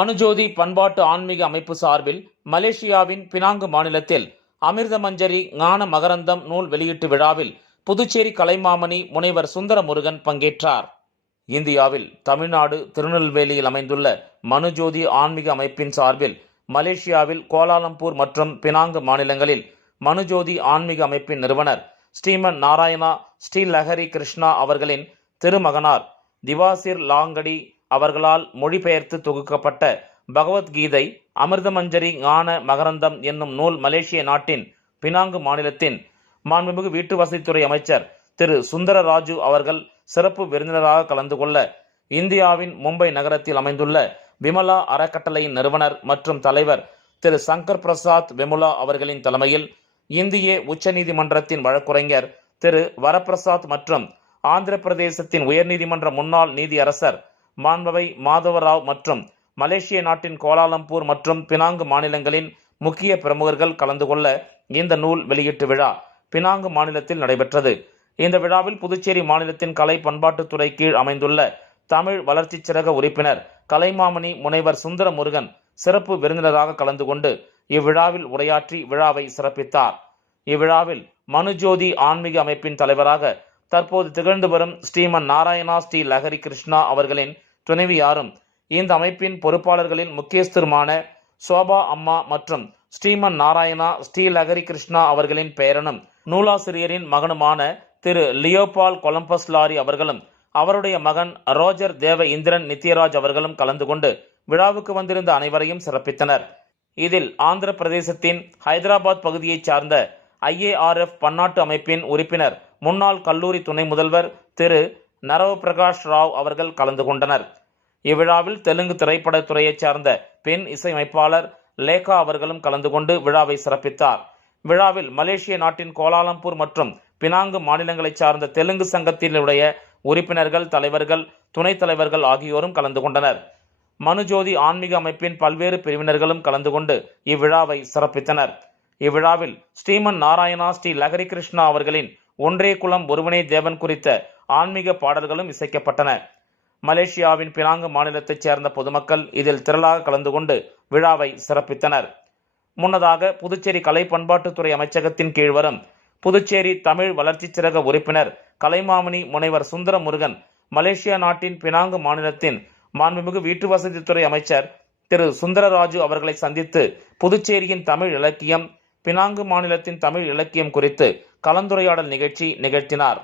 மனுஜோதி பண்பாட்டு ஆன்மீக அமைப்பு சார்பில் மலேசியாவின் பினாங்கு மாநிலத்தில் அமிர்தமஞ்சரி ஞான மகரந்தம் நூல் வெளியீட்டு விழாவில் புதுச்சேரி கலைமாமணி முனைவர் சுந்தரமுருகன் பங்கேற்றார். இந்தியாவில் தமிழ்நாடு திருநெல்வேலியில் அமைந்துள்ள மனுஜோதி ஆன்மீக அமைப்பின் சார்பில் மலேசியாவில் கோலாலம்பூர் மற்றும் பினாங்கு மாநிலங்களில் மனுஜோதி ஆன்மீக அமைப்பின் நிறுவனர் ஸ்ரீமன் நாராயணா ஸ்ரீ லஹரி கிருஷ்ணா அவர்களின் திருமகனார் திவாசிர் லாங்கடி அவர்களால் மொழிபெயர்த்து தொகுக்கப்பட்ட பகவத்கீதை அமிர்தமஞ்சரி ஞான மகரந்தம் என்னும் நூல் மலேசிய நாட்டின் பினாங்கு மாநிலத்தின் மாண்புமிகு வீட்டு வசதித்துறை அமைச்சர் திரு சுந்தரராஜு அவர்கள் சிறப்பு விருந்தினராக கலந்து கொள்ள இந்தியாவின் மும்பை நகரத்தில் அமைந்துள்ள விமலா அறக்கட்டளையின் நிறுவனர் மற்றும் தலைவர் திரு சங்கர் பிரசாத் வெமுலா அவர்களின் தலைமையில் இந்திய உச்சநீதிமன்றத்தின் வழக்குரைஞர் திரு வரப்பிரசாத் மற்றும் ஆந்திர பிரதேசத்தின் உயர்நீதிமன்ற முன்னாள் நீதியரசர் மாண்பவை மாதவராவ் மற்றும் மலேசிய நாட்டின் கோலாலம்பூர் மற்றும் பினாங்கு மாநிலங்களின் முக்கிய பிரமுகர்கள் கலந்து கொள்ள இந்த நூல் வெளியீட்டு விழா பினாங்கு மாநிலத்தில் நடைபெற்றது. இந்த விழாவில் புதுச்சேரி மாநிலத்தின் கலை பண்பாட்டுத்துறை கீழ் அமைந்துள்ள தமிழ் வளர்ச்சி சிறக உறுப்பினர் கலைமாமணி முனைவர் சுந்தரமுருகன் சிறப்பு விருந்தினராக கலந்து கொண்டு இவ்விழாவில் உரையாற்றி விழாவை சிறப்பித்தார். இவ்விழாவில் மனுஜோதி ஆன்மீக அமைப்பின் தலைவராக தற்போது திகழ்ந்து வரும் ஸ்ரீமன் நாராயணா ஸ்ரீ லஹரி கிருஷ்ணா அவர்களின் துணைவியாரும் இந்த அமைப்பின் பொறுப்பாளர்களில் முக்கியஸ்தருமான சோபா அம்மா மற்றும் ஸ்ரீமன் நாராயணா ஸ்ரீ லஹரி கிருஷ்ணா அவர்களின் பெயரனும் நூலாசிரியரின் மகனுமான திரு லியோபால் கொலம்பஸ் லாரி அவர்களும் அவருடைய மகன் ரோஜர் தேவ இந்திரன் நித்யராஜ் அவர்களும் கலந்து கொண்டு விழாவுக்கு வந்திருந்த அனைவரையும் சிறப்பித்தனர். இதில் ஆந்திர பிரதேசத்தின் ஹைதராபாத் பகுதியைச் சார்ந்த IARF பன்னாட்டு அமைப்பின் உறுப்பினர் முன்னாள் கல்லூரி துணை முதல்வர் திரு நரவ பிரகாஷ் ராவ் அவர்கள் கலந்து கொண்டனர். இவ்விழாவில் தெலுங்கு திரைப்படத்துறையைச் சார்ந்த பெண் இசையமைப்பாளர் லேகா அவர்களும் கலந்து கொண்டு விழாவை சிறப்பித்தார். விழாவில் மலேசிய நாட்டின் கோலாலம்பூர் மற்றும் பினாங்கு மாநிலங்களைச் சார்ந்த தெலுங்கு சங்கத்தினுடைய உறுப்பினர்கள், தலைவர்கள், துணைத் தலைவர்கள் ஆகியோரும் கலந்து கொண்டனர். மனுஜோதி ஆன்மீக அமைப்பின் பல்வேறு பிரிவினர்களும் கலந்து கொண்டு இவ்விழாவை சிறப்பித்தனர். இவ்விழாவில் ஸ்ரீமன் நாராயணா ஸ்ரீ லஹரி கிருஷ்ணா அவர்களின் ஒன்றே குலம் ஒருவனே தேவன் குறித்த ஆன்மீக பாடல்களும் இசைக்கப்பட்டன. மலேசியாவின் பினாங்கு மாநிலத்தைச் சேர்ந்த பொதுமக்கள் இதில் திரளாக கலந்து கொண்டு விழாவை சிறப்பித்தனர். முன்னதாக புதுச்சேரி கலை பண்பாட்டுத்துறை அமைச்சகத்தின் கீழ் வரும் புதுச்சேரி தமிழ் வளர்ச்சி சிறக உறுப்பினர் கலைமாமணி முனைவர் சுந்தரமுருகன் மலேசியா நாட்டின் பினாங்கு மாநிலத்தின் மாண்புமிகு வீட்டு வசதித்துறை அமைச்சர் திரு சுந்தரராஜு அவர்களை சந்தித்து புதுச்சேரியின் தமிழ் இலக்கியம், பினாங்கு மாநிலத்தின் தமிழ் இலக்கியம் குறித்து கலந்துரையாடல் நிகழ்ச்சி நிகழ்த்தினார்.